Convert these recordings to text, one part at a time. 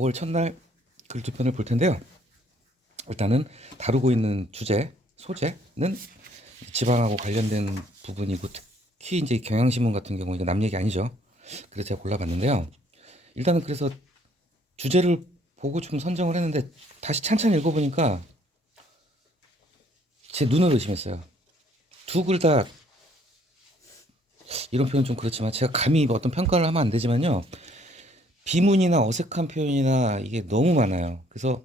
5월 첫날 글 두 편을 볼 텐데요. 일단은 다루고 있는 소재는 지방하고 관련된 부분이고, 특히 이제 경향신문 같은 경우 이거 남 얘기 아니죠. 그래서 제가 골라봤는데요. 일단은 그래서 주제를 보고 좀 선정을 했는데 다시 찬찬히 읽어보니까 제 눈을 의심했어요. 두 글 다, 이런 표현 좀 그렇지만 제가 감히 어떤 평가를 하면 안 되지만요, 비문이나 어색한 표현이나 이게 너무 많아요. 그래서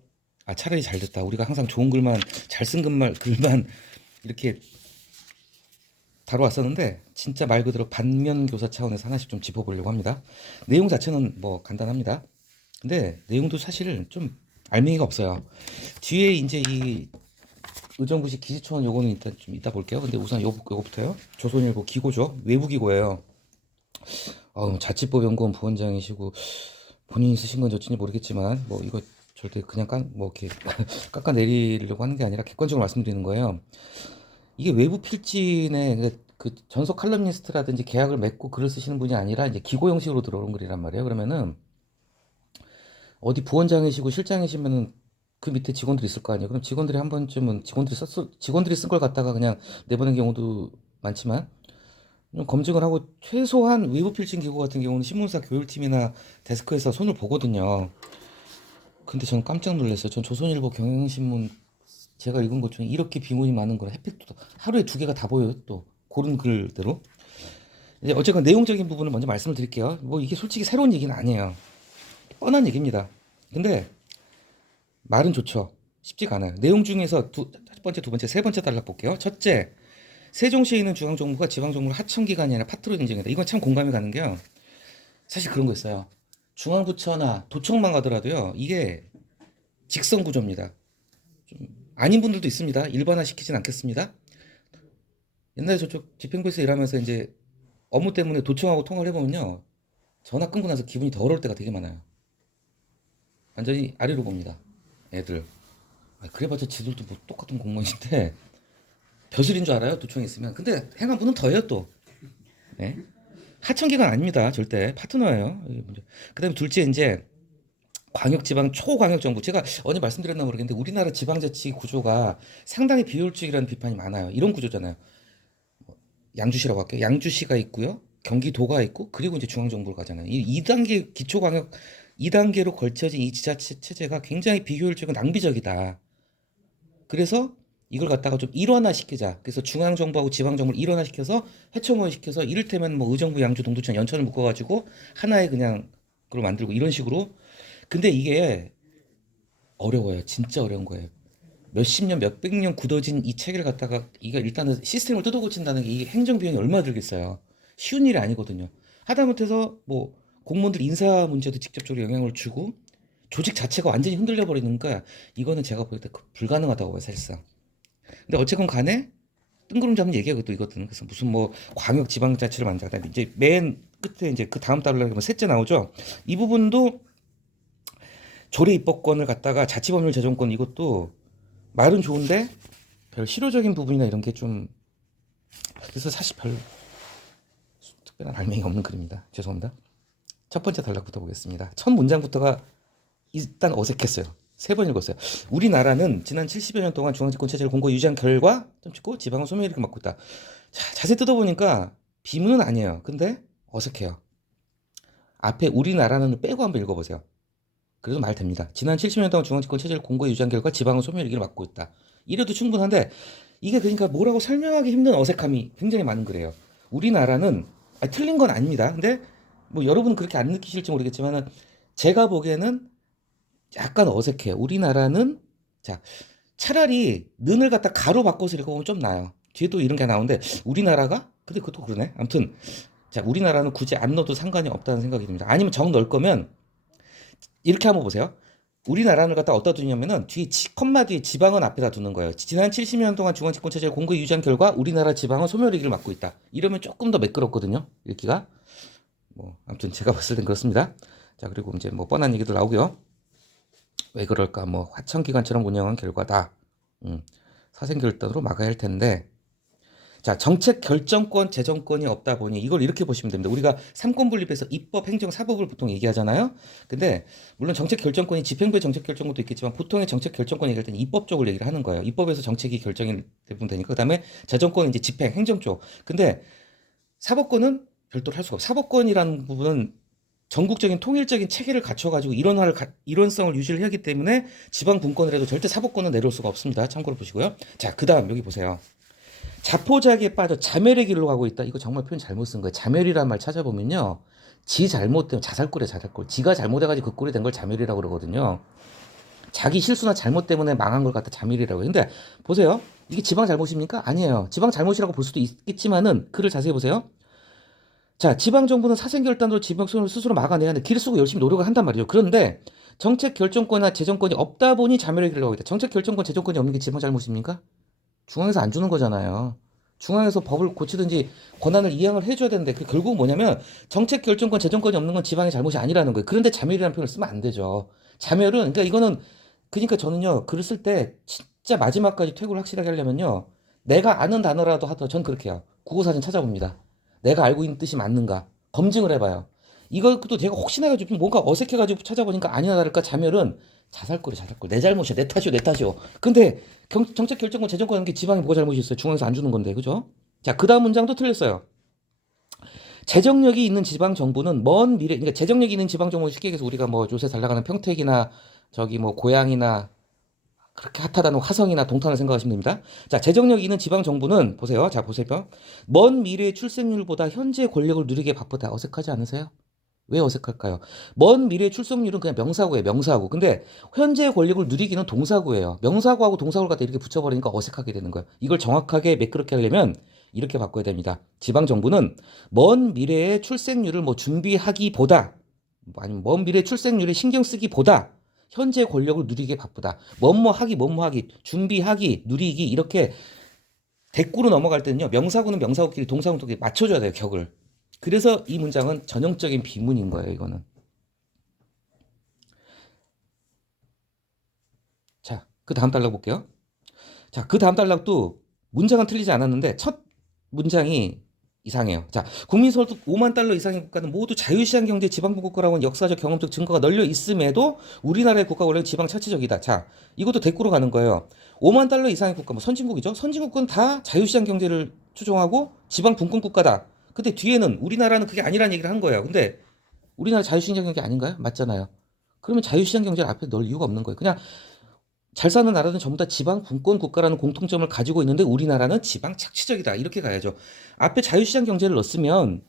차라리 잘 됐다. 우리가 항상 좋은 글만, 잘 쓴 글만 이렇게 다뤄왔었는데, 진짜 말 그대로 반면교사 차원에서 하나씩 좀 짚어보려고 합니다. 내용 자체는 뭐 간단합니다. 근데 내용도 사실 좀 알맹이가 없어요. 뒤에 이제 이 의정부시 기지초원 요거는 일단 좀 이따 볼게요. 근데 우선 요거부터요. 조선일보 기고죠. 외부 기고예요. 자치법 연구원 부원장이시고 본인이 쓰신 건지 어쩐지 모르겠지만 뭐 이거 절대 그냥 뭐 이렇게 깎아내리려고 하는 게 아니라 객관적으로 말씀드리는 거예요. 이게 외부 필진에 그 전속 칼럼니스트라든지 계약을 맺고 글을 쓰시는 분이 아니라 이제 기고 형식으로 들어오는 글이란 말이에요. 그러면은 어디 부원장이시고 실장이시면은 그 밑에 직원들이 있을 거 아니에요. 그럼 직원들이 한 번쯤은 직원들이 쓴 걸 갖다가 그냥 내보낸 경우도 많지만, 좀 검증을 하고 최소한 외부 필진 기고 같은 경우는 신문사 교육팀이나 데스크에서 손을 보거든요. 근데 저는 깜짝 놀랐어요. 전 조선일보 경향신문 제가 읽은 것 중에 이렇게 비문이 많은 걸 하필 또 하루에 두 개가 다 보여요. 또 고른 글대로. 이제 어쨌건 내용적인 부분을 먼저 말씀을 드릴게요. 뭐 이게 솔직히 새로운 얘기는 아니에요. 뻔한 얘기입니다. 근데 말은 좋죠. 쉽지가 않아요. 내용 중에서 첫 번째, 두 번째, 세 번째 단락 볼게요. 첫째, 세종시에 있는 중앙정부가 지방정부를 하청기관이 아니라 파트로 인정했다. 이건 참 공감이 가는 게요, 사실 그런 거 있어요. 중앙부처나 도청만 가더라도요, 이게 직선 구조입니다. 좀 아닌 분들도 있습니다. 일반화 시키진 않겠습니다. 옛날에 저쪽 집행부에서 일하면서 이제 업무 때문에 도청하고 통화를 해보면요, 전화 끊고 나서 기분이 더러울 때가 되게 많아요. 완전히 아래로 봅니다, 애들. 그래봤자 지들도 뭐 똑같은 공무원인데 벼슬인 줄 알아요, 도청에 있으면. 근데 행안부는 더해요 또. 네? 하청기관 아닙니다, 절대. 파트너예요. 그다음에 둘째, 이제 광역지방 초광역정부. 제가 어제 말씀드렸나 모르겠는데 우리나라 지방자치 구조가 상당히 비효율적이라는 비판이 많아요. 이런 구조잖아요. 양주시라고 할게요. 양주시가 있고요, 경기도가 있고, 그리고 이제 중앙정부를 가잖아요. 이 2단계 기초광역 2단계로 걸쳐진 이 지자체 체제가 굉장히 비효율적이고 낭비적이다. 그래서 이걸 갖다가 좀 일원화시키자. 그래서 중앙정부하고 지방정부를 일원화시켜서 회청원시켜서, 이를테면 뭐 의정부, 양주, 동두천, 연천을 묶어가지고 하나의 그냥 그걸 만들고 이런 식으로. 근데 이게 어려워요. 진짜 어려운 거예요. 몇십 년, 몇백 년 굳어진 이 체계를 갖다가 이게 일단은 시스템을 뜯어 고친다는 게 이 행정 비용이 얼마 들겠어요. 쉬운 일이 아니거든요. 하다못해서 뭐 공무원들 인사 문제도 직접적으로 영향을 주고 조직 자체가 완전히 흔들려 버리니까 이거는 제가 볼 때 불가능하다고 봐요, 사실상. 근데 어쨌건 간에 뜬구름 잡는 얘기야, 그것도 이것들은. 그래서 무슨 뭐 광역 지방자치를 만들다. 이제 맨 끝에 이제 그 다음 달로 하면 셋째 나오죠. 이 부분도 조례 입법권을 갖다가 자치법률 제정권, 이것도 말은 좋은데 별 실효적인 부분이나 이런 게 좀, 그래서 사실 별 특별한 알맹이가 없는 글입니다. 죄송합니다. 첫 번째 단락부터 보겠습니다. 첫 문장부터가 일단 어색했어요. 세 번 읽었어요. 우리나라는 지난 70여 년 동안 중앙집권 체제를 공고히 유지한 결과 좀 찍고 지방은 소멸이익을 맡고 있다. 자, 자세히 뜯어보니까 비문은 아니에요. 근데 어색해요. 앞에 우리나라는 빼고 한번 읽어보세요. 그래도 말 됩니다. 지난 70년 동안 중앙집권 체제를 공고히 유지한 결과 지방은 소멸이익을 맡고 있다. 이래도 충분한데, 이게 그러니까 뭐라고 설명하기 힘든 어색함이 굉장히 많은 거래요. 우리나라는 틀린 건 아닙니다. 근데 뭐 여러분은 그렇게 안 느끼실지 모르겠지만은 제가 보기에는 약간 어색해요. 우리나라는, 자, 차라리 는을 갖다 가로 바꿔서 읽어보면 좀 나아요. 뒤에도 이런 게 나오는데 우리나라가, 근데 그것도 그러네. 아무튼 자, 우리나라는 굳이 안 넣어도 상관이 없다는 생각이 듭니다. 아니면 정 넣을 거면 이렇게 한번 보세요. 우리나라를 갖다 어디다 두냐면은 뒤에 컴마 뒤에 지방은 앞에다 두는 거예요. 지난 70년 동안 중앙집권 체제를 공고히 유지한 결과 우리나라 지방은 소멸위기를 맞고 있다. 이러면 조금 더 매끄럽거든요, 읽기가. 뭐 아무튼 제가 봤을 땐 그렇습니다. 자, 그리고 이제 뭐 뻔한 얘기도 나오고요. 왜 그럴까? 뭐 하청기관처럼 운영한 결과다. 사생결단으로 막아야 할 텐데. 자, 정책 결정권, 재정권이 없다 보니 이걸 이렇게 보시면 됩니다. 우리가 삼권 분립해서 입법, 행정, 사법을 보통 얘기하잖아요. 근데 물론 정책 결정권이 집행부의 정책 결정권도 있겠지만 보통의 정책 결정권 얘기할 때는 입법 쪽을 얘기를 하는 거예요. 입법에서 정책이 결정이 대부분 되니까. 그다음에 재정권은 이제 집행, 행정 쪽. 근데 사법권은 별도로 할 수가 없어요. 사법권이라는 부분은 전국적인 통일적인 체계를 갖춰가지고 일원성을 유지를 하기 때문에 지방 분권을 해도 절대 사법권은 내려올 수가 없습니다. 참고로 보시고요. 자, 그다음 여기 보세요. 자포자기에 빠져 자멸의 길로 가고 있다. 이거 정말 표현 잘못 쓴 거예요. 자멸이란 말 찾아보면요. 지 잘못 되면 자살골이에요, 자살골. 지가 잘못해가지고 그 꼴이 된 걸 자멸이라고 그러거든요. 자기 실수나 잘못 때문에 망한 걸 갖다 자멸이라고 해요. 근데 보세요. 이게 지방 잘못입니까? 아니에요. 지방 잘못이라고 볼 수도 있겠지만은 글을 자세히 보세요. 자, 지방정부는 사생결단으로 지방선을 스스로 막아내야 하는데 길을 쓰고 열심히 노력을 한단 말이죠. 그런데 정책 결정권이나 재정권이 없다 보니 자멸의 길을 가고 있다. 정책 결정권, 재정권이 없는 게 지방 잘못입니까? 중앙에서 안 주는 거잖아요. 중앙에서 법을 고치든지 권한을 이양을 해줘야 되는데 그 결국 뭐냐면 정책 결정권, 재정권이 없는 건 지방의 잘못이 아니라는 거예요. 그런데 자멸이라는 표현을 쓰면 안 되죠. 자멸은 그러니까 이거는 그러니까 저는요 글을 쓸 때 진짜 마지막까지 퇴고를 확실하게 하려면요 내가 아는 단어라도 하더 전 그렇게 해요. 국어사전 찾아봅니다. 내가 알고 있는 뜻이 맞는가 검증을 해봐요. 이것도 제가 혹시나 해가지고 좀 뭔가 어색해가지고 찾아보니까 아니나 다를까 자멸은 자살골이 자살골 내 잘못이야 내 탓이오 내 탓이오. 근데 정책 결정권 재정권 하는 게 지방이 뭐가 잘못이 있어요? 중앙에서 안 주는 건데 그죠? 자, 그 다음 문장도 틀렸어요. 재정력이 있는 지방 정부는 먼 미래, 그러니까 재정력이 있는 지방 정부는 쉽게 얘기해서 우리가 뭐 요새 잘 나가는 평택이나 저기 뭐 고양이나 그렇게 핫하다는 화성이나 동탄을 생각하시면 됩니다. 자, 재정력이 있는 지방 정부는 보세요. 자, 보세요. 먼 미래의 출생률보다 현재 권력을 누리기에 바쁘다. 어색하지 않으세요? 왜 어색할까요? 먼 미래의 출생률은 그냥 명사구예요. 명사구. 근데 현재의 권력을 누리기는 동사구예요. 명사구하고 동사구를 갖다 이렇게 붙여버리니까 어색하게 되는 거예요. 이걸 정확하게 매끄럽게 하려면 이렇게 바꿔야 됩니다. 지방 정부는 먼 미래의 출생률을 뭐 준비하기보다 아니면 먼 미래의 출생률을 신경 쓰기보다 현재 권력을 누리기에 바쁘다. 뭐뭐 하기, 준비하기, 누리기 이렇게 대꾸로 넘어갈 때는요. 명사구는 명사구끼리 동사구는 또 맞춰줘야 돼요. 격을. 그래서 이 문장은 전형적인 비문인 거예요. 이거는. 자, 그 다음 단락 볼게요. 자, 그 다음 단락도 문장은 틀리지 않았는데 첫 문장이 이상해요. 자, 국민소득 5만 달러 이상의 국가는 모두 자유시장 경제 지방분 국가라고는 역사적 경험적 증거가 널려 있음에도 우리나라의 국가 원래 지방 차치적이다. 자, 이것도 대꾸로 가는 거예요. 5만 달러 이상의 국가, 뭐 선진국이죠. 선진국은 다 자유시장 경제를 추종하고 지방 분권 국가다. 근데 뒤에는 우리나라는 그게 아니라는 얘기를 한 거예요. 근데 우리나라 자유시장 경제 아닌가요? 맞잖아요. 그러면 자유시장 경제를 앞에 넣을 이유가 없는 거예요. 그냥 잘 사는 나라는 전부 다 지방 분권 국가라는 공통점을 가지고 있는데 우리나라는 지방 착취적이다. 이렇게 가야죠. 앞에 자유시장 경제를 넣었으면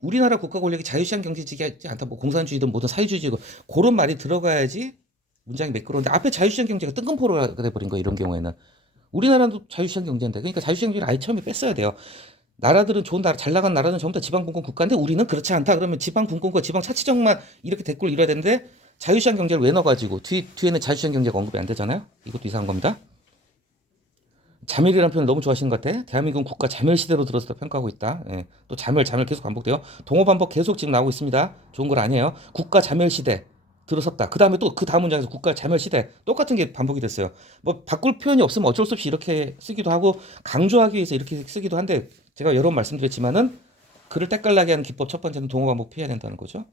우리나라 국가 권력이 자유시장 경제지기 않다. 뭐 공산주의든 뭐든 사회주의고 그런 말이 들어가야지 문장이 매끄러운데 앞에 자유시장 경제가 뜬금포로가 돼버린 거예요. 이런 경우에는. 우리나라도 자유시장 경제인데 그러니까 자유시장 경제를 아예 처음에 뺐어야 돼요. 나라들은 좋은 나라, 잘 나간 나라는 전부 다 지방분권 국가인데 우리는 그렇지 않다. 그러면 지방분권과 지방차치적만 이렇게 댓글을 이뤄야 되는데 자유시장 경제를 왜 넣어가지고 뒤에는 자유시장 경제가 언급이 안 되잖아요. 이것도 이상한 겁니다. 자멸이라는 표현을 너무 좋아하시는 것 같아. 대한민국은 국가 자멸 시대로 들어서다 평가하고 있다. 예. 또 자멸 계속 반복돼요. 동호 반복 계속 지금 나오고 있습니다. 좋은 건 아니에요. 국가 자멸 시대 들어섰다. 그 다음에 또 그 다음 문장에서 국가 자멸 시대 똑같은 게 반복이 됐어요. 뭐 바꿀 표현이 없으면 어쩔 수 없이 이렇게 쓰기도 하고 강조하기 위해서 이렇게 쓰기도 한데 제가 여러 번 말씀드렸지만은 글을 때깔나게 하는 기법 첫 번째는 동호 반복 피해야 된다는 거죠.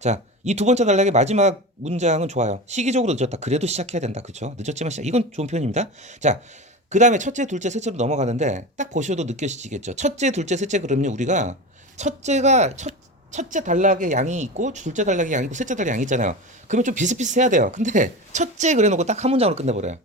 자, 이 두 번째 단락의 마지막 문장은 좋아요. 시기적으로 늦었다. 그래도 시작해야 된다. 그렇죠? 늦었지만 시작. 이건 좋은 표현입니다. 자, 그 다음에 첫째, 둘째, 셋째로 넘어가는데 딱 보셔도 느껴지시겠죠. 첫째, 둘째, 셋째 그러면 우리가 첫째 단락의 양이 있고 둘째 단락의 양이 있고 셋째 단락의 양이 있잖아요. 그러면 좀 비슷비슷해야 돼요. 근데 첫째 그래놓고 딱 한 문장으로 끝내버려요.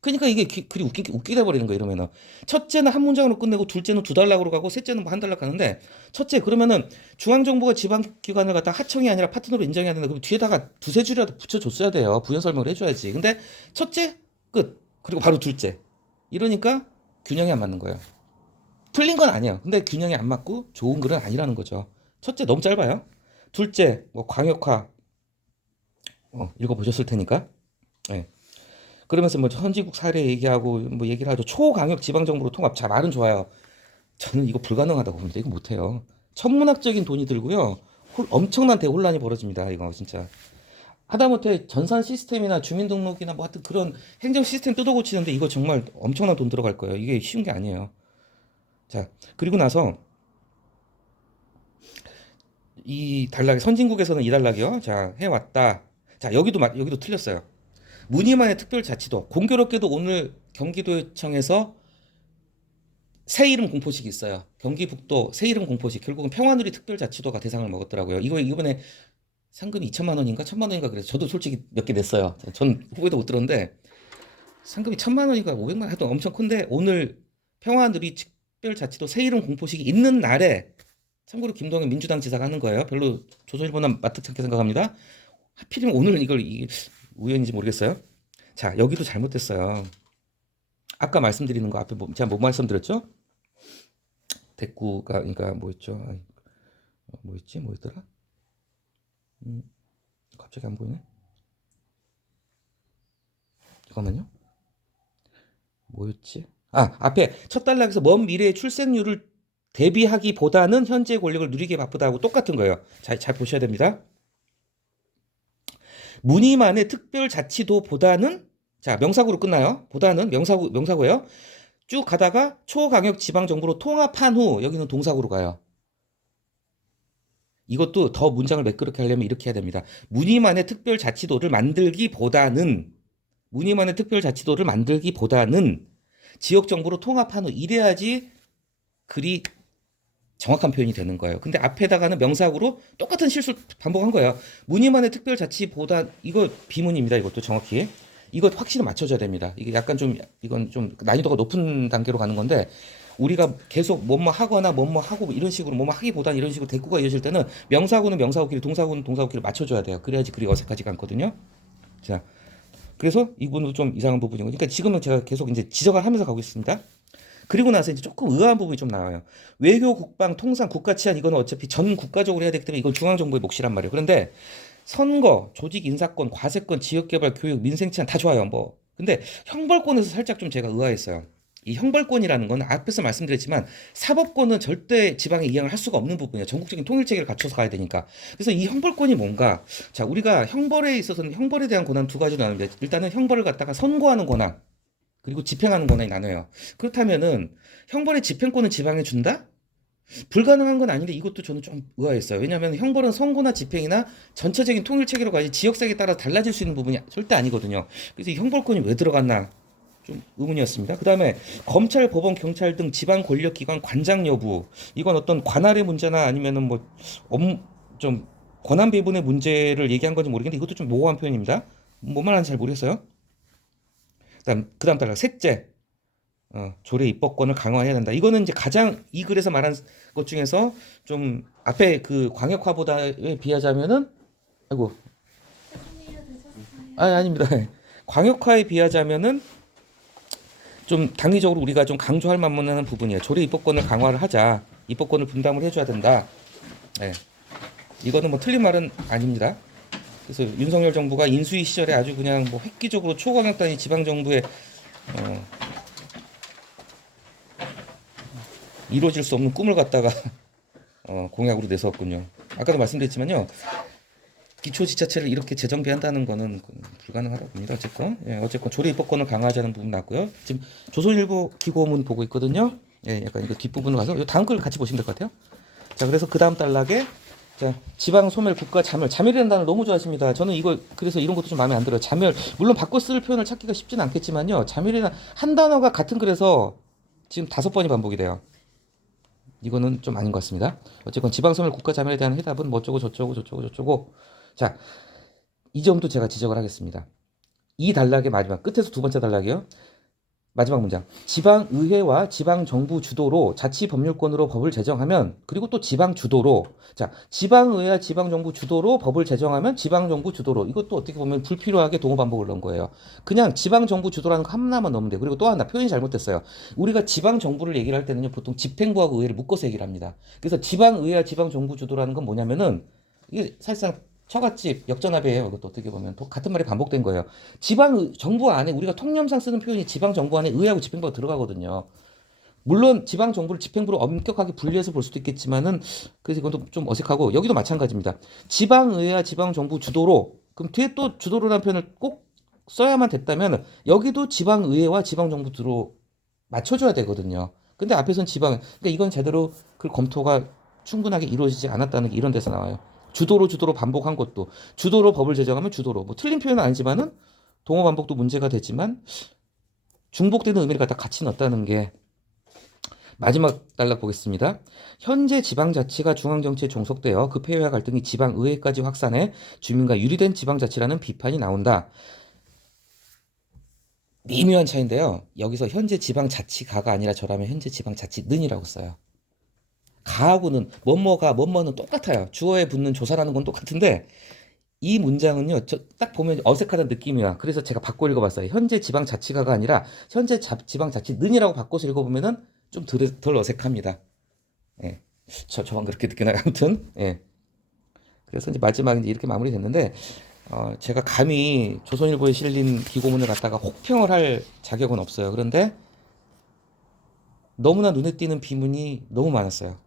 그러니까 이게 그리 웃기게 돼버리는 거예요. 이러면은 첫째는 한 문장으로 끝내고 둘째는 두 단락으로 가고 셋째는 뭐 한 단락 가는데 첫째 그러면은 중앙정부가 지방기관을 갖다 하청이 아니라 파트너로 인정해야 된다. 그럼 뒤에다가 두세 줄이라도 붙여줬어야 돼요. 부연 설명을 해줘야지. 근데 첫째 끝 그리고 바로 둘째 이러니까 균형이 안 맞는 거예요. 틀린 건 아니에요. 근데 균형이 안 맞고 좋은 글은 아니라는 거죠. 첫째 너무 짧아요. 둘째 뭐 광역화 읽어보셨을 테니까. 네. 그러면서 뭐 선진국 사례 얘기하고 뭐 얘기를 하죠. 초강력 지방정부로 통합. 자, 말은 좋아요. 저는 이거 불가능하다고 봅니다. 이거 못해요. 천문학적인 돈이 들고요. 엄청난 대혼란이 벌어집니다. 이거 진짜. 하다못해 전산 시스템이나 주민등록이나 뭐 하여튼 그런 행정 시스템 뜯어 고치는데 이거 정말 엄청난 돈 들어갈 거예요. 이게 쉬운 게 아니에요. 자, 그리고 나서 이 단락이 선진국에서는 이 단락이요. 자, 해왔다. 자, 여기도 틀렸어요. 무늬만의 특별자치도 공교롭게도 오늘 경기도청에서 새 이름 공포식이 있어요. 경기북도 새 이름 공포식 결국은 평화누리 특별자치도가 대상을 먹었더라고요. 이거 이번에 상금이 2천만 원인가 1천만 원인가 그래서 저도 솔직히 몇 개 냈어요. 전 후보에도 못 들었는데 상금이 1천만 원인가 500만 원 하여튼 엄청 큰데 오늘 평화누리 특별자치도 새 이름 공포식이 있는 날에 참고로 김동연 민주당 지사가 하는 거예요. 별로 조선일보나 마뜩찮게 생각합니다. 하필이면 오늘 이게 우연인지 모르겠어요. 자, 여기도 잘못됐어요. 아까 말씀드리는 거 앞에 제가 뭐 말씀드렸죠? 대구가 그러니까 뭐였죠? 뭐였지? 뭐였더라? 갑자기 안 보이네. 잠깐만요. 뭐였지? 앞에 첫 단락에서 먼 미래의 출생률을 대비하기보다는 현재 권력을 누리기에 바쁘다고 똑같은 거예요. 잘 보셔야 됩니다. 무늬만의 특별자치도보다는 자 명사구로 끝나요. 보다는 명사구예요. 쭉 가다가 초강력 지방정부로 통합한 후 여기는 동사구로 가요. 이것도 더 문장을 매끄럽게 하려면 이렇게 해야 됩니다. 무늬만의 특별자치도를 만들기보다는 지역정부로 통합한 후 이래야지 글이 정확한 표현이 되는 거예요. 근데 앞에다가는 명사구로 똑같은 실수 반복한 거예요. 무늬만의 특별자치보다 이거 비문입니다. 이것도 정확히 이거 확실히 맞춰줘야 됩니다. 이게 약간 좀 이건 좀 난이도가 높은 단계로 가는 건데 우리가 계속 뭐뭐 하거나 뭐뭐 하고 이런 식으로 뭐뭐 하기보다는 이런 식으로 대꾸가 이어질 때는 명사구는 명사구끼리 동사구는 동사구끼리 맞춰줘야 돼요. 그래야지 글이 어색하지가 않거든요. 자, 그래서 이분도 좀 이상한 부분이고 그러니까 지금은 제가 계속 이제 지적을 하면서 가고 있습니다. 그리고 나서 이제 조금 의아한 부분이 좀 나와요. 외교, 국방, 통상, 국가 치안 이거는 어차피 전 국가적으로 해야 되기 때문에 이건 중앙정부의 몫이란 말이에요. 그런데 선거, 조직 인사권, 과세권, 지역개발, 교육, 민생치안 다 좋아요. 뭐 근데 형벌권에서 살짝 좀 제가 의아했어요. 이 형벌권이라는 건 앞에서 말씀드렸지만 사법권은 절대 지방에 이양을 할 수가 없는 부분이에요. 전국적인 통일체계를 갖춰서 가야 되니까. 그래서 이 형벌권이 뭔가 자 우리가 형벌에 있어서는 형벌에 대한 권한 두 가지로 나누는데 일단은 형벌을 갖다가 선고하는 권한 그리고 집행하는 권한이 나눠요. 그렇다면은 형벌의 집행권을 지방에 준다? 불가능한 건 아닌데 이것도 저는 좀 의아했어요. 왜냐하면 형벌은 선고나 집행이나 전체적인 통일 체계로 가야지 지역사회에 따라 달라질 수 있는 부분이 절대 아니거든요. 그래서 이 형벌권이 왜 들어갔나 좀 의문이었습니다. 그 다음에 검찰, 법원, 경찰 등 지방 권력기관 관장 여부 이건 어떤 관할의 문제나 아니면은 좀 권한 배분의 문제를 얘기한 건지 모르겠는데 이것도 좀 모호한 표현입니다. 뭔 말하는지 잘 모르겠어요. 그다음 단락 셋째 조례 입법권을 강화해야 된다. 이거는 이제 가장 이 글에서 말한 것 중에서 좀 앞에 그 광역화보다에 비하자면은 아이고 아닙니다. 광역화에 비하자면은 좀 당위적으로 우리가 좀 강조할 만한 부분이에요. 조례 입법권을 강화를 하자. 입법권을 분담을 해줘야 된다. 네. 이거는 뭐 틀린 말은 아닙니다. 그래서 윤석열 정부가 인수위 시절에 아주 그냥 뭐 획기적으로 초강력 단위 지방 정부에 이루어질 수 없는 꿈을 갖다가 공약으로 내세웠군요. 아까도 말씀드렸지만요. 기초지자체를 이렇게 재정비한다는 거는 불가능하다고 봅니다. 어쨌건 조례 입법권을 강화하자는 부분 나왔고요. 지금 조선일보 기고문 보고 있거든요. 예, 약간 이거 뒷부분으로 가서 이 다음 글 같이 보시면 될 것 같아요. 자, 그래서 그 다음 단락에 자, 지방 소멸 국가 자멸이라는 단어를 너무 좋아하십니다. 저는 이거 그래서 이런 것도 좀 마음에 안 들어요. 자멸 물론 바꿔 쓸 표현을 찾기가 쉽지는 않겠지만요. 자멸이나 한 단어가 같은 글에서 지금 5번이 반복이 돼요. 이거는 좀 아닌 것 같습니다. 어쨌건 지방소멸 국가 자멸에 대한 해답은 뭐 어쩌고 저쩌고. 자, 이 점도 제가 지적을 하겠습니다. 이 단락의 마지막 끝에서 두 번째 단락이요. 마지막 문장. 지방의회와 지방정부 주도로 자치법률권으로 법을 제정하면 그리고 또 지방 주도로 자 지방의회와 지방정부 주도로 법을 제정하면 지방정부 주도로 이것도 어떻게 보면 불필요하게 동호 반복을 넣은 거예요. 그냥 지방정부 주도라는 거 하나만 넣으면 돼요. 그리고 또 하나 표현이 잘못됐어요. 우리가 지방정부를 얘기를 할 때는요 보통 집행부하고 의회를 묶어서 얘기를 합니다. 그래서 지방의회와 지방정부 주도라는 건 뭐냐면은 이게 사실상 처갓집 역전압이에요. 이것도 어떻게 보면 같은 말이 반복된 거예요. 지방 정부 안에 우리가 통념상 쓰는 표현이 지방 정부 안에 의회하고 집행부가 들어가거든요. 물론 지방 정부를 집행부로 엄격하게 분리해서 볼 수도 있겠지만은 그래서 이것도 좀 어색하고 여기도 마찬가지입니다. 지방 의회와 지방 정부 주도로 그럼 뒤에 또 주도로라는 표현을 꼭 써야만 됐다면 여기도 지방 의회와 지방 정부 주도로 맞춰줘야 되거든요. 근데 앞에선 지방, 그러니까 이건 제대로 그 검토가 충분하게 이루어지지 않았다는 게 이런 데서 나와요. 주도로 반복한 것도 주도로 법을 제정하면 주도로 뭐 틀린 표현은 아니지만은 동어 반복도 문제가 되지만 중복되는 의미를 갖다 같이 넣었다는 게 마지막 단락 보겠습니다. 현재 지방자치가 중앙정치에 종속되어 그 폐해와 갈등이 지방의회까지 확산해 주민과 유리된 지방자치라는 비판이 나온다. 미묘한 차이인데요. 여기서 현재 지방자치가가 아니라 저라면 현재 지방자치는이라고 써요. 가하고는 뭐뭐는 똑같아요. 주어에 붙는 조사라는 건 똑같은데 이 문장은요, 딱 보면 어색하다는 느낌이야. 그래서 제가 바꿔 읽어봤어요. 현재 지방자치가가 아니라 현재 지방자치는이라고 바꿔서 읽어보면은 좀 덜 어색합니다. 예. 저만 그렇게 느끼나요? 아무튼, 예. 그래서 이제 마지막에 이제 이렇게 마무리됐는데, 제가 감히 조선일보에 실린 기고문을 갖다가 혹평을 할 자격은 없어요. 그런데 너무나 눈에 띄는 비문이 너무 많았어요.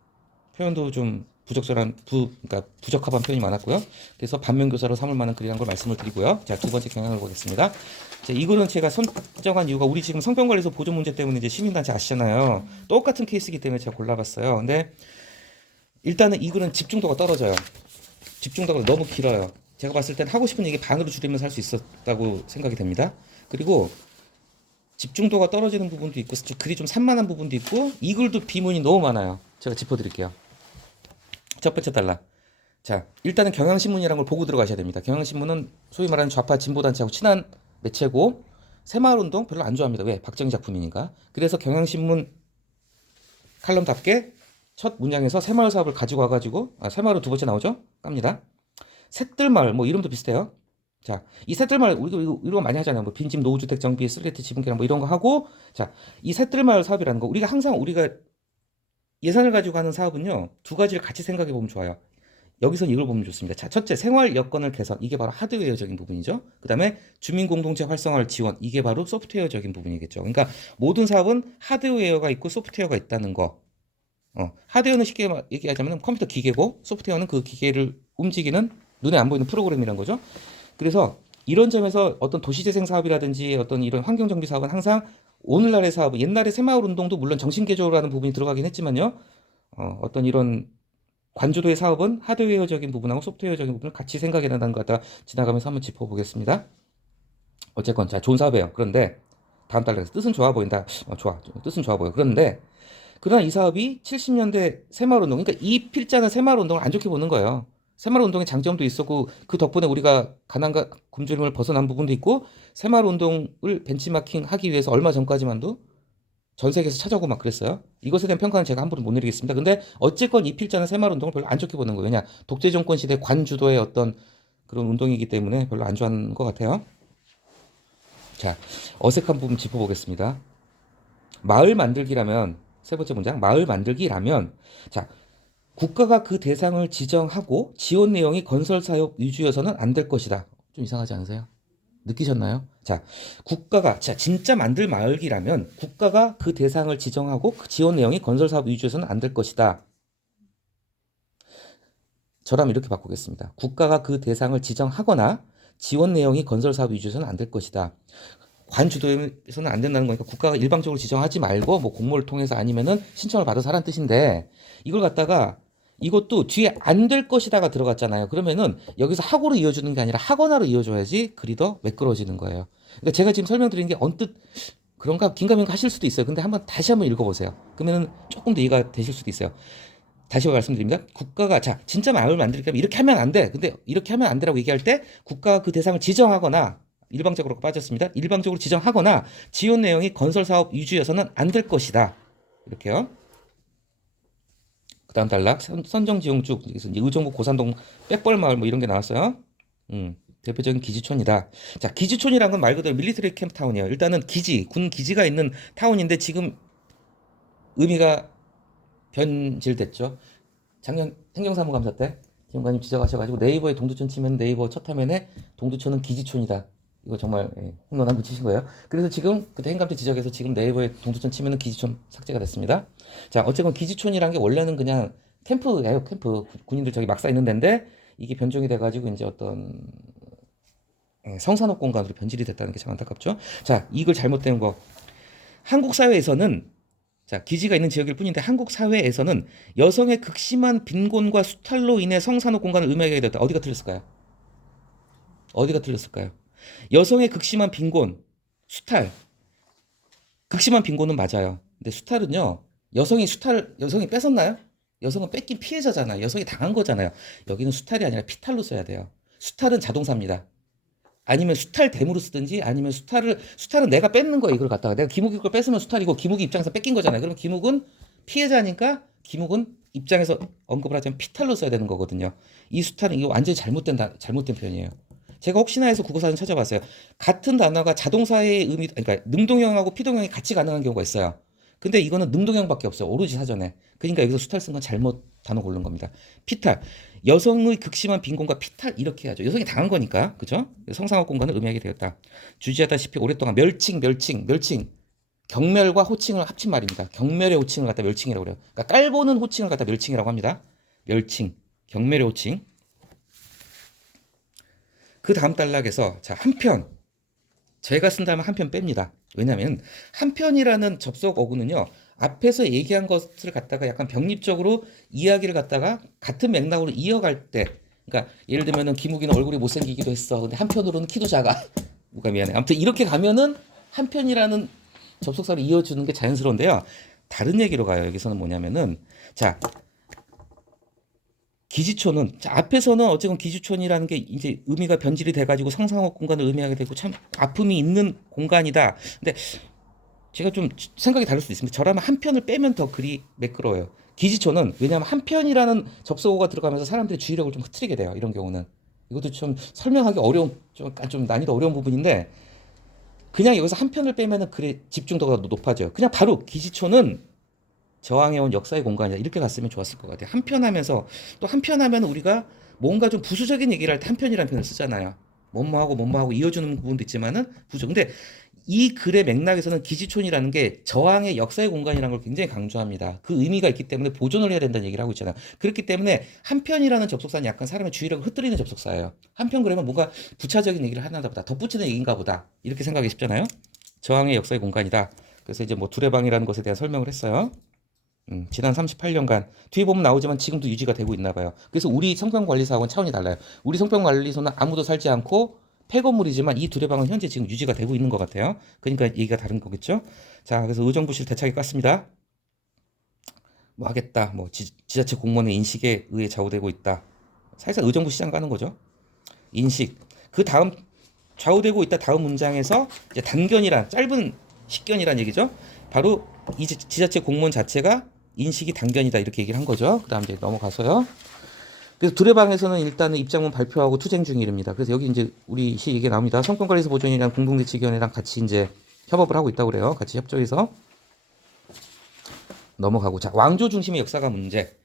표현도 좀 그러니까 부적합한 표현이 많았고요. 그래서 반면교사로 삼을 만한 글이라는 걸 말씀을 드리고요. 자, 두 번째 경향을 보겠습니다. 자, 이 글은 제가 선정한 이유가 우리 지금 성평관리소 보존 문제 때문에 이제 시민단체 아시잖아요. 똑같은 케이스이기 때문에 제가 골라봤어요. 근데 일단은 이 글은 집중도가 떨어져요. 집중도가 너무 길어요. 제가 봤을 땐 하고 싶은 얘기 반으로 줄이면서 할 수 있었다고 생각이 됩니다. 그리고 집중도가 떨어지는 부분도 있고 글이 좀 산만한 부분도 있고 이 글도 비문이 너무 많아요. 제가 짚어드릴게요. 첫 번째 단락. 자, 일단은 경향신문이라는 걸 보고 들어가셔야 됩니다. 경향신문은 소위 말하는 좌파 진보단체하고 친한 매체고 새마을운동 별로 안 좋아합니다. 왜? 박정희 작품이니까. 그래서 경향신문 칼럼답게 첫 문장에서 새마을 사업을 가지고 와가지고 새마을은 두 번째 나오죠? 깝니다. 샛들마을 뭐 이름도 비슷해요. 자, 이 샛들마을 우리가 이거 많이 하잖아요. 뭐 빈집 노후주택 정비, 쓰레기 지분 개량 뭐 이런 거 하고 자, 이 샛들마을 사업이라는 거 우리가 항상 예산을 가지고 하는 사업은요 두 가지를 같이 생각해 보면 좋아요. 여기서 이걸 보면 좋습니다. 자, 첫째 생활 여건을 개선 이게 바로 하드웨어적인 부분이죠. 그 다음에 주민 공동체 활성화를 지원 이게 바로 소프트웨어적인 부분이겠죠. 그러니까 모든 사업은 하드웨어가 있고 소프트웨어가 있다는 거. 하드웨어는 쉽게 얘기하자면 컴퓨터 기계고 소프트웨어는 그 기계를 움직이는 눈에 안 보이는 프로그램이란 거죠. 그래서 이런 점에서 어떤 도시재생 사업이라든지 어떤 이런 환경정비 사업은 항상 오늘날의 사업은 옛날에 새마을 운동도 물론 정신개조라는 부분이 들어가긴 했지만요. 어떤 이런 관주도의 사업은 하드웨어적인 부분하고 소프트웨어적인 부분을 같이 생각해야 된다는 것 같다 지나가면서 한번 짚어보겠습니다. 어쨌건 자 좋은 사업이에요. 그런데 다음 달락에서 뜻은 좋아 보인다. 좋아. 뜻은 좋아 보여. 그러나 이 사업이 70년대 새마을운동, 그러니까 이 필자는 새마을운동을 안 좋게 보는 거예요. 새마을운동의 장점도 있었고 그 덕분에 우리가 가난과 굶주림을 벗어난 부분도 있고 새마을운동을 벤치마킹하기 위해서 얼마 전까지만도 전 세계에서 찾아오고 막 그랬어요. 이것에 대한 평가는 제가 함부로 못 내리겠습니다. 근데 어쨌건 이 필자는 새마을운동을 별로 안 좋게 보는 거예요. 왜냐 독재 정권 시대 관주도의 어떤 그런 운동이기 때문에 별로 안 좋아하는 것 같아요. 자, 어색한 부분 짚어보겠습니다. 마을 만들기라면 세 번째 문장 마을 만들기라면 자 국가가 그 대상을 지정하고 지원 내용이 건설 사업 위주여서는 안 될 것이다. 좀 이상하지 않으세요? 느끼셨나요? 자 국가가 진짜 만들 마을기라면 국가가 그 대상을 지정하고 그 지원 내용이 건설 사업 위주여서는 안 될 것이다. 저라면 이렇게 바꾸겠습니다. 국가가 그 대상을 지정하거나 지원 내용이 건설 사업 위주여서는 안 될 것이다. 관주도에서는 안 된다는 거니까 국가가 일방적으로 지정하지 말고 뭐 공모를 통해서 아니면은 신청을 받아서 하라는 뜻인데 이걸 갖다가 이것도 뒤에 안 될 것이다가 들어갔잖아요. 그러면은 여기서 하고로 이어주는 게 아니라 하거나로 이어줘야지 글이 더 매끄러워지는 거예요. 그러니까 제가 지금 설명드리는 게 언뜻 그런가 긴가민가 하실 수도 있어요. 근데 다시 한번 읽어보세요. 그러면은 조금 더 이해가 되실 수도 있어요. 다시 말씀드립니다. 국가가 진짜 마을 만들려면 이렇게 하면 안 돼. 근데 이렇게 하면 안 되라고 얘기할 때 국가가 그 대상을 지정하거나 일방적으로 빠졌습니다. 일방적으로 지정하거나 지원 내용이 건설 사업 위주여서는 안 될 것이다. 이렇게요. 그다음 단락 선정 지용쭉 의정부 고산동 빽벌마을 뭐 이런 게 나왔어요. 대표적인 기지촌이다. 자, 기지촌이란 건 말 그대로 밀리터리 캠프 타운이에요. 일단은 군 기지가 있는 타운인데 지금 의미가 변질됐죠. 작년 행정사무감사 때 지원관님 지적하셔가지고 네이버에 동두천 치면 네이버 첫 화면에 동두천은 기지촌이다. 이거 정말 홈런 한번 치신 거예요. 그래서 지금 그때 행감태 지적해서 지금 네이버에 동두천 치면은 기지촌 삭제가 됐습니다. 자, 어쨌건 기지촌이란 게 원래는 그냥 캠프예요. 캠프 군인들 저기 막 쌓이는 데인데 이게 변종이 돼가지고 이제 어떤 성산업 공간으로 변질이 됐다는 게 참 안타깝죠. 자, 이걸 잘못된 거 한국 사회에서는 자, 기지가 있는 지역일 뿐인데 한국 사회에서는 여성의 극심한 빈곤과 수탈로 인해 성산업 공간을 의미하게 되었다. 어디가 틀렸을까요? 어디가 틀렸을까요? 여성의 극심한 빈곤, 수탈. 극심한 빈곤은 맞아요. 근데 수탈은요. 여성이 뺏었나요? 여성은 뺏긴 피해자잖아요. 여성이 당한 거잖아요. 여기는 수탈이 아니라 피탈로 써야 돼요. 수탈은 자동사입니다. 아니면 수탈됨으로 쓰든지 아니면 수탈은 내가 뺏는 거예요. 이걸 갖다가 내가 김욱이 걸 뺏으면 수탈이고 김욱이 입장에서 뺏긴 거잖아요. 그럼 김욱은 피해자니까 김욱은 입장에서 언급을 하자면 피탈로 써야 되는 거거든요. 이 수탈은 이거 완전히 잘못된 표현이에요. 제가 혹시나 해서 국어사전 찾아봤어요. 같은 단어가 자동사의 의미, 그러니까 능동형하고 피동형이 같이 가능한 경우가 있어요. 근데 이거는 능동형밖에 없어요. 오로지 사전에. 그러니까 여기서 수탈 쓴 건 잘못 단어 고른 겁니다. 피탈. 여성의 극심한 빈곤과 피탈 이렇게 하죠. 여성이 당한 거니까. 그죠? 성상업 공간을 의미하게 되었다. 주지하다시피 오랫동안 멸칭. 경멸과 호칭을 합친 말입니다. 경멸의 호칭을 갖다 멸칭이라고 그래요. 그러니까 깔보는 호칭을 갖다 멸칭이라고 합니다. 멸칭. 경멸의 호칭. 그 다음 단락에서 자, 한편. 제가 쓴다면 한편 뺍니다. 왜냐하면 한편이라는 접속 어구는요. 앞에서 얘기한 것을 갖다가 약간 병립적으로 이야기를 갖다가 같은 맥락으로 이어갈 때, 그러니까 예를 들면은 김우기는 얼굴이 못생기기도 했어. 근데 한편으로는 키도 작아. 누가 미안해. 아무튼 이렇게 가면은 한편이라는 접속사를 이어주는 게 자연스러운데요. 다른 얘기로 가요. 여기서는 뭐냐면은 자, 기지촌은 자, 앞에서는 어쨌든 기지촌이라는 게 이제 의미가 변질이 돼가지고 성상업 공간을 의미하게 되고 참 아픔이 있는 공간이다. 근데 제가 좀 생각이 다를 수도 있습니다. 저라면 한 편을 빼면 더 글이 매끄러워요. 기지초는 왜냐하면 한 편이라는 접속어가 들어가면서 사람들의 주의력을 좀 흐트리게 돼요. 이런 경우는 이것도 좀 설명하기 어려운 좀 난이도 어려운 부분인데 그냥 여기서 한 편을 빼면은 글의 집중도가 높아져요. 그냥 바로 기지초는 저항해온 역사의 공간이다. 이렇게 갔으면 좋았을 것 같아요. 한편 하면서 또 한편 하면 우리가 뭔가 좀 부수적인 얘기를 할 때 한편이라는 표현을 쓰잖아요. 뭐뭐하고 이어주는 부분도 있지만은 부수. 근데 이 글의 맥락에서는 기지촌이라는 게 저항의 역사의 공간이라는 걸 굉장히 강조합니다. 그 의미가 있기 때문에 보존을 해야 된다는 얘기를 하고 있잖아요. 그렇기 때문에 한편이라는 접속사는 약간 사람의 주의력을 흩뜨리는 접속사예요. 한편 그러면 뭔가 부차적인 얘기를 하나 보다 덧붙이는 얘기인가 보다 이렇게 생각이 쉽잖아요. 저항의 역사의 공간이다. 그래서 이제 뭐 두레방이라는 것에 대한 설명을 했어요. 지난 38년간 뒤에 보면 나오지만 지금도 유지가 되고 있나 봐요. 그래서 우리 성병관리사하고는 차원이 달라요. 우리 성병관리소는 아무도 살지 않고 폐건물이지만 이 두레방은 현재 지금 유지가 되고 있는 것 같아요. 그러니까 얘기가 다른 거겠죠. 자, 그래서 의정부실 대차게 깠습니다. 뭐 하겠다. 뭐 지자체 공무원의 인식에 의해 좌우되고 있다. 사실상 의정부 시장 가는 거죠. 인식. 그 다음 좌우되고 있다 다음 문장에서 이제 단견이란 짧은 식견이란 얘기죠. 바로 이 지자체 공무원 자체가 인식이 단견이다 이렇게 얘기를 한 거죠. 그다음 이제 넘어가서요. 그래서 두레방에서는 일단은 입장문 발표하고 투쟁 중이랍니다. 그래서 여기 이제 우리 시 얘기 나옵니다. 성평관리소 보존이랑 공동대책위원회랑 같이 이제 협업을 하고 있다고 그래요. 같이 협조해서 넘어가고 자 왕조 중심의 역사가 문제.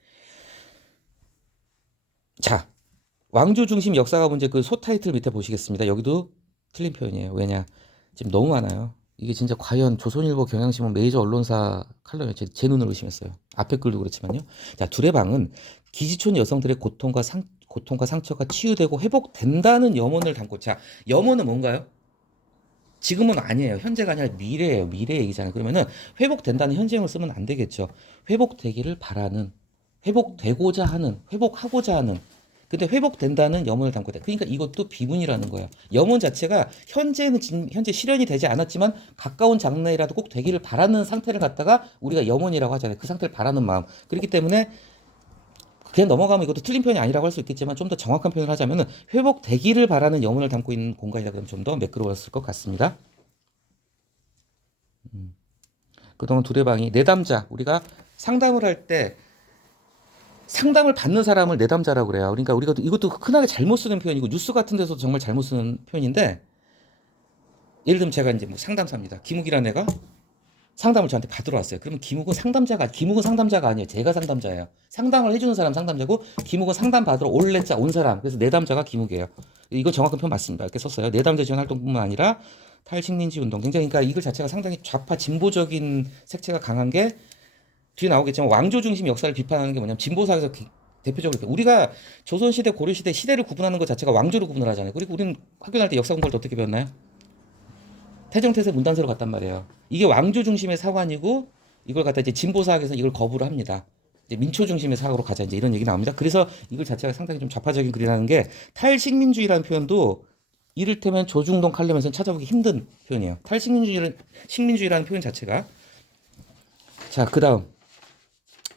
자 왕조 중심 역사가 문제 그 소타이틀 밑에 보시겠습니다. 여기도 틀린 표현이에요. 왜냐 지금 너무 많아요. 이게 진짜 과연 조선일보, 경향신문 메이저 언론사 칼럼에 제 눈을 의심했어요. 앞에 글도 그렇지만요. 자, 두레방은 기지촌 여성들의 고통과 상처가 치유되고 회복된다는 염원을 담고 자, 염원은 뭔가요? 지금은 아니에요. 현재가 아니라 미래예요. 미래 얘기잖아요. 그러면은 회복된다는 현재형을 쓰면 안 되겠죠. 회복되기를 바라는, 회복되고자 하는, 회복하고자 하는 근데 회복된다는 염원을 담고 있다. 그러니까 이것도 비문이라는 거예요. 염원 자체가 현재 실현이 되지 않았지만 가까운 장래라도 꼭 되기를 바라는 상태를 갖다가 우리가 염원이라고 하잖아요. 그 상태를 바라는 마음. 그렇기 때문에 그냥 넘어가면 이것도 틀린 표현이 아니라고 할 수 있겠지만 좀 더 정확한 표현을 하자면은 회복되기를 바라는 염원을 담고 있는 공간이라 그러면 좀 더 매끄러웠을 것 같습니다. 그동안 두레방이 내담자 우리가 상담을 할 때 상담을 받는 사람을 내담자라고 그래요. 그러니까 우리가 이것도 흔하게 잘못 쓰는 표현이고 뉴스 같은 데서도 정말 잘못 쓰는 표현인데 예를 들면 제가 이제 뭐 상담사입니다. 김욱이라는 애가 상담을 저한테 받으러 왔어요. 그러면 김욱은 상담자가 아니에요. 제가 상담자예요. 상담을 해주는 사람 상담자고 김욱은 상담 받으러 올래자 온 사람. 그래서 내담자가 김욱이에요. 이거 정확한 표현 맞습니다. 이렇게 썼어요. 내담자 지원 활동뿐만 아니라 탈식민지 운동 굉장히 그러니까 이글 자체가 상당히 좌파 진보적인 색채가 강한 게 뒤에 나오겠지만 왕조 중심 역사를 비판하는 게 뭐냐면 진보사에서 대표적으로 우리가 조선시대 고려시대 시대를 구분하는 것 자체가 왕조로 구분을 하잖아요. 그리고 우리는 학교 다닐 때 역사 공부를 어떻게 배웠나요? 태정태세 문단세로 갔단 말이에요. 이게 왕조 중심의 사관이고 이걸 갖다 이제 진보사학에서 이걸 거부를 합니다. 이제 민초 중심의 사학으로 가자 이제 이런 얘기 나옵니다. 그래서 이걸 자체가 상당히 좀 좌파적인 글이라는 게 탈식민주의라는 표현도 이를테면 조중동 칼럼에서는 찾아보기 힘든 표현이에요. 식민주의라는 표현 자체가. 자, 그다음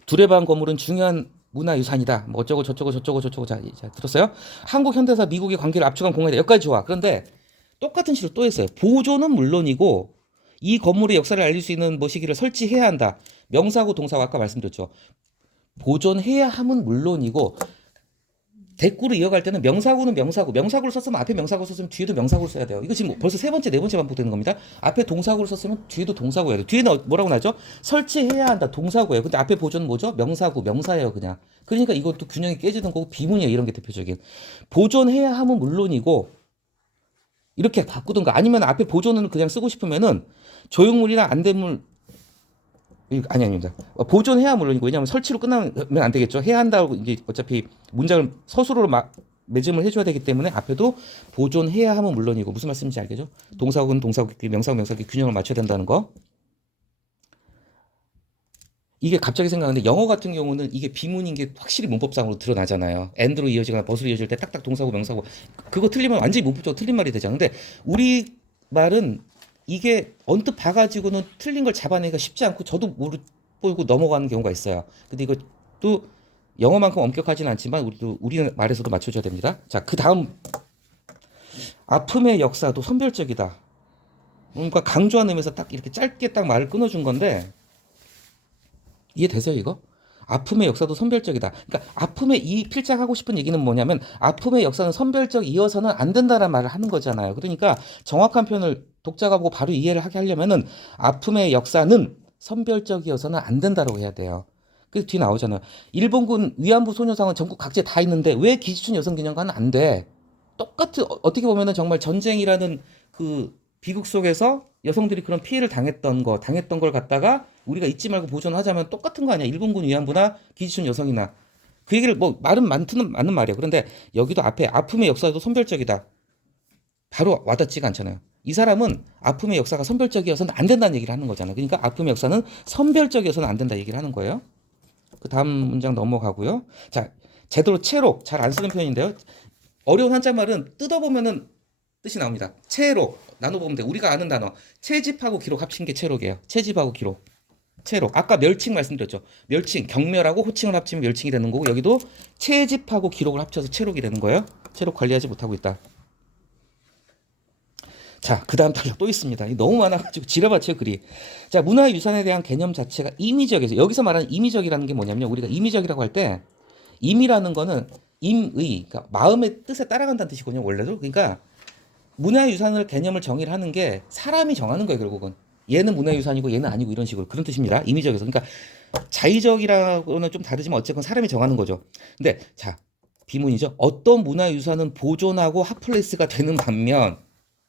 두레방 건물은 중요한 문화유산이다. 뭐 어쩌고 저쩌고 저쩌고 저쩌고. 자, 들었어요? 한국 현대사 미국의 관계를 압축한 공간이다. 여기까지 좋아. 그런데 똑같은 시를 또 했어요. 보존은 물론이고 이 건물의 역사를 알릴 수 있는 뭐 시기를 설치해야 한다. 명사구 동사구 아까 말씀드렸죠. 보존해야 함은 물론이고 대꾸를 이어갈 때는 명사구는 명사구를 썼으면 앞에 명사구 썼으면 뒤에도 명사구를 써야 돼요. 이거 지금 벌써 세 번째, 네 번째 반복되는 겁니다. 앞에 동사구를 썼으면 뒤에도 동사구예요. 뒤에는 뭐라고 나죠? 설치해야 한다. 동사구예요. 근데 앞에 보존은 뭐죠? 명사구, 명사예요, 그냥. 그러니까 이것도 균형이 깨지는 거고 비문이에요. 이런 게 대표적인. 보존해야 함은 물론이고 이렇게 바꾸든가 아니면 앞에 보존은 그냥 쓰고 싶으면은 조형물이나 안대물 아닙니다. 보존해야 물론이고 왜냐하면 설치로 끝나면 안 되겠죠. 해야 한다고 이제 어차피 문장을 서술어로 매짐을 해줘야 되기 때문에 앞에도 보존해야 하면 물론이고 무슨 말씀인지 알겠죠? 동사구는 동사구, 명사구, 명사구 균형을 맞춰야 된다는 거. 이게 갑자기 생각하는데 영어 같은 경우는 이게 비문인 게 확실히 문법상으로 드러나잖아요. and로 이어지거나 but으로 이어질 때 딱딱 동사구, 명사구 그거 틀리면 완전히 문법적으로 틀린 말이 되잖아요. 근데 우리 말은 이게 언뜻 봐가지고는 틀린 걸 잡아내기가 쉽지 않고 저도 모르고 넘어가는 경우가 있어요. 근데 이것도 영어만큼 엄격하지는 않지만 우리 말에서도 맞춰줘야 됩니다. 자, 그 다음 아픔의 역사도 선별적이다. 뭔가 강조하는 의미에서 딱 이렇게 짧게 딱 말을 끊어준 건데 이해되세요 이거? 아픔의 역사도 선별적이다. 그러니까 아픔의 이 필자가 하고 싶은 얘기는 뭐냐면 아픔의 역사는 선별적이어서는 안 된다는 말을 하는 거잖아요. 그러니까 정확한 표현을 독자가 보고 바로 이해를 하게 하려면은 아픔의 역사는 선별적이어서는 안 된다고 해야 돼요. 그래서 뒤에 나오잖아요. 일본군 위안부 소녀상은 전국 각지에 다 있는데 왜 기지춘 여성기념관은 안 돼? 똑같은 어떻게 보면은 정말 전쟁이라는 그 비극 속에서 여성들이 그런 피해를 당했던 걸 갖다가 우리가 잊지 말고 보존하자면 똑같은 거 아니야? 일본군 위안부나 기지춘 여성이나 그 얘기를 뭐 말은 맞는 말이야. 그런데 여기도 앞에 아픔의 역사도 선별적이다. 바로 와닿지가 않잖아요. 이 사람은 아픔의 역사가 선별적이어서는 안 된다는 얘기를 하는 거잖아요. 그러니까 아픔의 역사는 선별적이어서는 안 된다 얘기를 하는 거예요. 그 다음 문장 넘어가고요. 자, 제대로 채록 잘 안 쓰는 표현인데요. 어려운 한자말은 뜯어보면은 뜻이 나옵니다. 채록 나눠보면 돼. 우리가 아는 단어 채집하고 기록 합친 게 채록이에요. 채집하고 기록. 채록. 아까 멸칭 말씀드렸죠. 멸칭 경멸하고 호칭을 합치면 멸칭이 되는 거고 여기도 채집하고 기록을 합쳐서 채록이 되는 거예요. 채록 관리하지 못하고 있다. 자, 그 다음 단락 또 있습니다. 너무 많아가지고 지려봤죠 글이. 자, 문화유산에 대한 개념 자체가 임의적이죠. 여기서 말하는 임의적이라는 게 뭐냐면 우리가 임의적이라고 할 때 임이라는 거는 임의, 그러니까 마음의 뜻에 따라간다는 뜻이거든요. 원래도. 그러니까 문화유산을 개념을 정의를 하는 게 사람이 정하는 거예요. 결국은. 얘는 문화유산이고 얘는 아니고 이런 식으로 그런 뜻입니다. 임의적에서. 그러니까 자의적이라고는 좀 다르지만 어쨌건 사람이 정하는 거죠. 근데 자, 비문이죠. 어떤 문화유산은 보존하고 핫플레이스가 되는 반면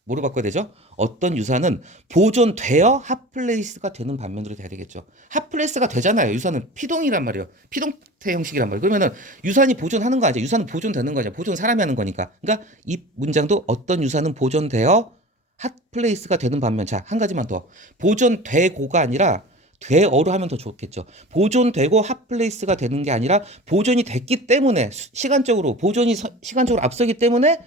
뭐로 바꿔야 되죠? 어떤 유산은 보존되어 핫플레이스가 되는 반면으로 돼야 되겠죠. 핫플레이스가 되잖아요. 유산은 피동이란 말이에요. 피동태 형식이란 말이에요. 그러면은 유산이 보존하는 거 아니야? 유산은 보존되는 거냐? 보존 사람이 하는 거니까. 그러니까 이 문장도 어떤 유산은 보존되어 핫플레이스가 되는 반면 자, 한 가지만 더. 보존되고가 아니라 되어로 하면 더 좋겠죠. 보존되고 핫플레이스가 되는 게 아니라 보존이 됐기 때문에 시간적으로 보존이 시간적으로 앞서기 때문에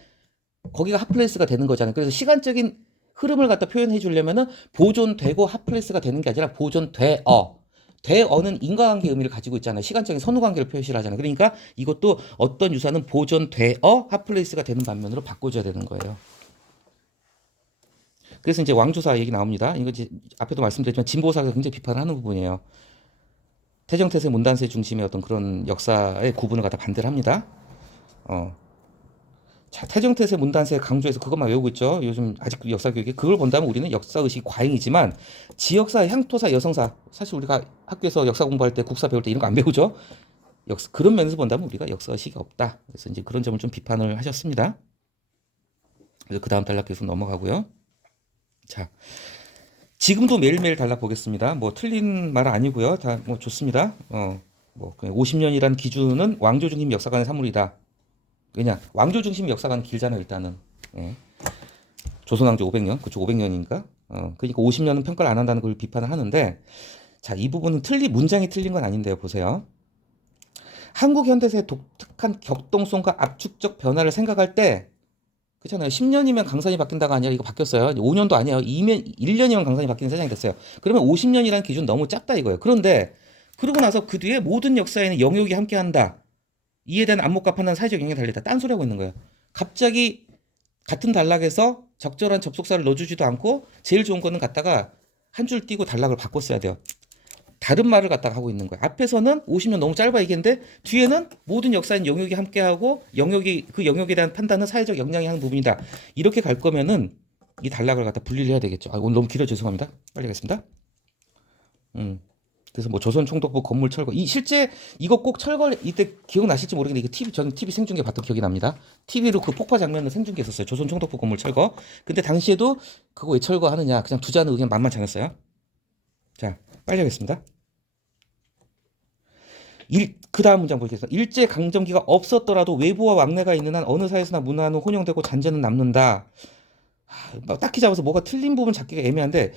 거기가 핫플레이스가 되는 거잖아요. 그래서 시간적인 흐름을 갖다 표현해 주려면은 보존되고 핫플레이스가 되는 게 아니라 보존되어. 되어는 인과관계 의미를 가지고 있잖아요. 시간적인 선후관계를 표시를 하잖아요. 그러니까 이것도 어떤 유산은 보존되어 핫플레이스가 되는 반면으로 바꿔줘야 되는 거예요. 그래서 이제 왕조사 얘기 나옵니다. 이거 이제 앞에도 말씀드렸지만 진보사가 굉장히 비판을 하는 부분이에요. 태정태세 문단세 중심의 어떤 그런 역사의 구분을 갖다 반대를 합니다. 자, 태정태세 문단세 강조해서 그것만 외우고 있죠. 요즘 아직도 역사 교육에 그걸 본다면 우리는 역사 의식이 과잉이지만 지역사, 향토사, 여성사 사실 우리가 학교에서 역사 공부할 때 국사 배울 때 이런 거 안 배우죠. 그런 면에서 본다면 우리가 역사 의식이 없다. 그래서 이제 그런 점을 좀 비판을 하셨습니다. 그래서 그 다음 단락 계속 넘어가고요. 자, 지금도 매일매일 단락 보겠습니다. 뭐 틀린 말 아니고요. 다 뭐 좋습니다. 뭐 50년이란 기준은 왕조 중심 역사관의 산물이다. 왜냐 왕조 중심 역사관 길잖아요. 일단은 예. 조선왕조 500년 그쪽 500년이니까 그러니까 50년은 평가를 안 한다는 걸 비판을 하는데 자, 이 부분은 문장이 틀린 건 아닌데요. 보세요. 한국 현대사의 독특한 격동성과 압축적 변화를 생각할 때 그렇잖아요. 10년이면 강산이 바뀐다가 아니라 이거 바뀌었어요. 5년도 아니에요. 1년이면 강산이 바뀌는 세상이 됐어요. 그러면 50년이라는 기준 너무 작다 이거예요. 그런데 그러고 나서 그 뒤에 모든 역사에는 영역이 함께한다. 이에 대한 안목과 판단, 사회적 영향이 달렸다. 딴소리하고 있는 거예요. 갑자기 같은 단락에서 적절한 접속사를 넣어주지도 않고 제일 좋은 거는 갖다가 한 줄 띄고 단락을 바꿨어야 돼요. 다른 말을 갖다가 하고 있는 거예요. 앞에서는 50년 너무 짧아 얘기했는데 뒤에는 모든 역사인 영역이 함께하고 그 영역에 대한 판단은 사회적 역량이 하는 부분이다. 이렇게 갈 거면은 이 단락을 갖다 분리를 해야 되겠죠. 오늘 너무 길어 죄송합니다. 빨리 가겠습니다. 그래서 뭐 조선총독부 건물 철거 실제 이거 꼭 철거 이때 기억나실지 모르겠는데 이거 저는 TV 생중계 봤던 기억이 납니다. TV로 그 폭파 장면을 생중계했었어요. 조선총독부 건물 철거. 근데 당시에도 그거 왜 철거하느냐 그냥 두자는 의견 만만치 않았어요. 자, 빨리 하겠습니다. 그 다음 문장 보겠습니다. 일제 강점기가 없었더라도 외부와 왕래가 있는 한 어느 사회에서나 문화는 혼용되고 잔재는 남는다. 딱히 잡아서 뭐가 틀린 부분 찾기가 애매한데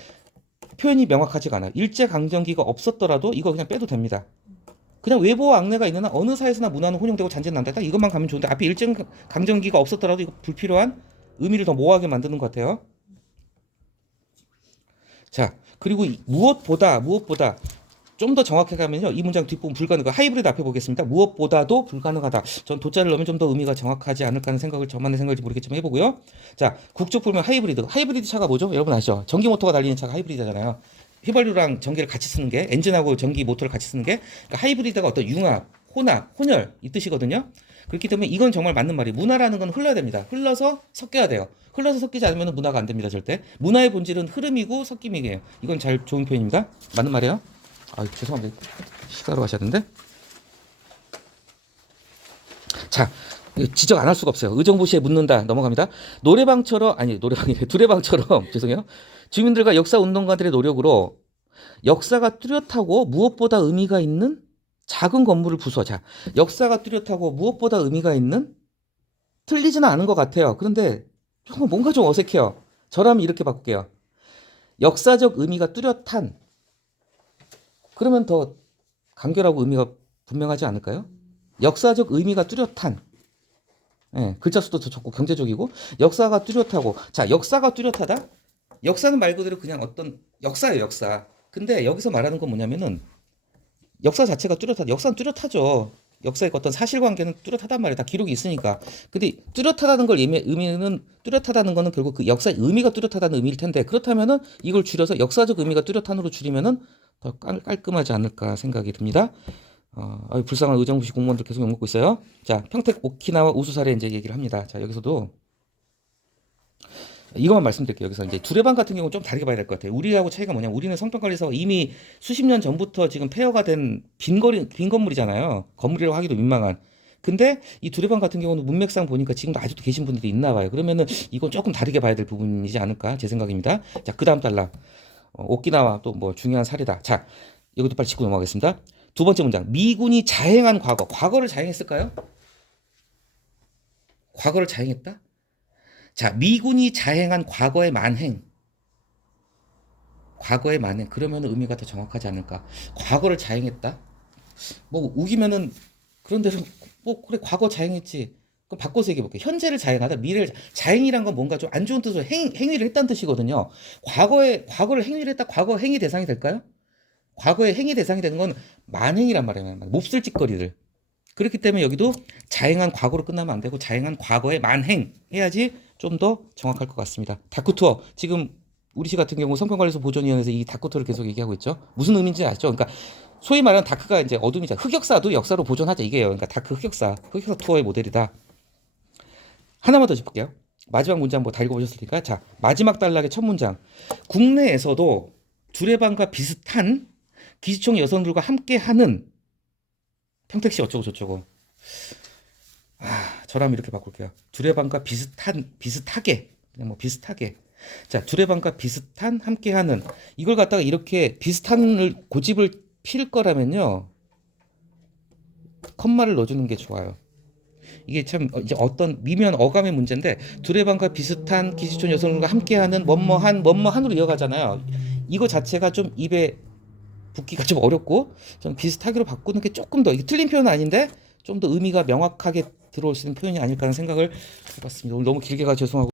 표현이 명확하지가 않아요. 일제 강점기가 없었더라도 이거 그냥 빼도 됩니다. 그냥 외부와 왕래가 있는 한 어느 사회에서나 문화는 혼용되고 잔재는 남는다. 딱 이것만 가면 좋은데 앞에 일제 강점기가 없었더라도 이거 불필요한 의미를 더 모호하게 만드는 것 같아요. 자, 그리고 무엇보다 좀 더 정확하게 하면요. 이 문장 뒷부분 불가능하다. 하이브리드 앞에 보겠습니다. 무엇보다도 불가능하다. 전 도자를 넣으면 좀 더 의미가 정확하지 않을까 하는 생각을 저만의 생각일지 모르겠지만 해보고요. 자, 국적 보면 하이브리드 차가 뭐죠? 여러분 아시죠? 전기 모터가 달리는 차가 하이브리드잖아요. 휘발유랑 전기를 같이 쓰는 게 엔진하고 전기 모터를 같이 쓰는 게 그러니까 하이브리드가 어떤 융합, 혼합, 혼혈 이 뜻이거든요. 그렇기 때문에 이건 정말 맞는 말이에요. 문화라는 건 흘러야 됩니다. 흘러서 섞여야 돼요. 흘러서 섞이지 않으면 문화가 안 됩니다. 절대. 문화의 본질은 흐름이고 섞임이에요. 이건 좋은 표현입니다. 맞는 말이에요. 죄송합니다. 시가로 하셔야 되는데. 자, 지적 안 할 수가 없어요. 의정부시에 묻는다. 넘어갑니다. 두레방처럼 죄송해요. 주민들과 역사 운동가들의 노력으로 역사가 뚜렷하고 무엇보다 의미가 있는 작은 건물을 부수어. 자, 역사가 뚜렷하고 무엇보다 의미가 있는 틀리지는 않은 것 같아요. 그런데 뭔가 좀 어색해요. 저라면 이렇게 바꿀게요. 역사적 의미가 뚜렷한 그러면 더 간결하고 의미가 분명하지 않을까요? 역사적 의미가 뚜렷한 글자 수도 더 적고 경제적이고 역사가 뚜렷하고 자 역사가 뚜렷하다? 역사는 말 그대로 그냥 어떤 역사예요 역사. 근데 여기서 말하는 건 뭐냐면은 역사 자체가 뚜렷하다. 역사는 뚜렷하죠. 역사의 어떤 사실관계는 뚜렷하단 말이에요. 다 기록이 있으니까. 근데 뚜렷하다는 걸 의미는 뚜렷하다는 거는 결국 그 역사의 의미가 뚜렷하다는 의미일 텐데 그렇다면은 이걸 줄여서 역사적 의미가 뚜렷한으로 줄이면은 더 깔끔하지 않을까 생각이 듭니다. 불쌍한 의정부시 공무원들 계속 욕먹고 있어요. 자, 평택 오키나와 우수 사례 이제 얘기를 합니다. 자, 여기서도 이것만 말씀드릴게요. 여기서 이제 두레방 같은 경우는 좀 다르게 봐야 될 것 같아요. 우리하고 차이가 뭐냐면 우리는 성평관리사가 이미 수십 년 전부터 지금 폐허가 된 빈 건물이잖아요. 건물이라고 하기도 민망한. 근데 이 두레방 같은 경우는 문맥상 보니까 지금도 아직도 계신 분들이 있나 봐요. 그러면은 이건 조금 다르게 봐야 될 부분이지 않을까 제 생각입니다. 자, 그 다음 단락. 오키나와 또 뭐 중요한 사례다. 자, 이것도 빨리 짚고 넘어가겠습니다. 두 번째 문장. 미군이 자행한 과거를 자행했을까요? 과거를 자행했다? 자, 미군이 자행한 과거의 만행. 그러면 의미가 더 정확하지 않을까? 과거를 자행했다? 뭐 우기면은 그런 대로 그래 과거 자행했지. 그럼 바꿔서 얘기해 볼게요. 현재를 자행하다, 미래를 자행이란 건 뭔가 좀 안 좋은 뜻으로 행위를 했다는 뜻이거든요. 과거를 행위를 했다. 과거 행위 대상이 될까요? 과거의 행위 대상이 되는 건 만행이란 말이에요. 몹쓸 짓거리들. 그렇기 때문에 여기도 자행한 과거로 끝나면 안 되고 자행한 과거의 만행 해야지 좀 더 정확할 것 같습니다. 다크투어 지금 우리 시 같은 경우 성평관리소 보존위원회에서 이 다크투어를 계속 얘기하고 있죠. 무슨 의미인지 아시죠? 그러니까 소위 말하는 다크가 이제 어둠이죠. 흑역사도 역사로 보존하자 이게요. 그러니까 다크 흑역사 투어의 모델이다. 하나만 더 짚을게요. 마지막 문장 뭐 다 읽어보셨으니까 자 마지막 단락의 첫 문장. 국내에서도 두레방과 비슷한 기지총 여성들과 함께하는 평택시 어쩌고 저쩌고. 저라면 이렇게 바꿀게요. 두레방과 비슷하게 그냥 뭐 비슷하게. 자, 두레방과 비슷한 함께하는 이걸 갖다가 이렇게 비슷한을 고집을 필 거라면요. 컴마를 넣어주는 게 좋아요. 이게 참 이제 어떤 미묘한 어감의 문제인데 두레방과 비슷한 기지촌 여성과 함께하는 뭐뭐한으로 이어가잖아요. 이거 자체가 좀 입에 붙기가 좀 어렵고 좀 비슷하기로 바꾸는 게 조금 더 이게 틀린 표현은 아닌데 좀 더 의미가 명확하게 들어올 수 있는 표현이 아닐까 하는 생각을 해봤습니다. 오늘 너무 길게 가 죄송하고.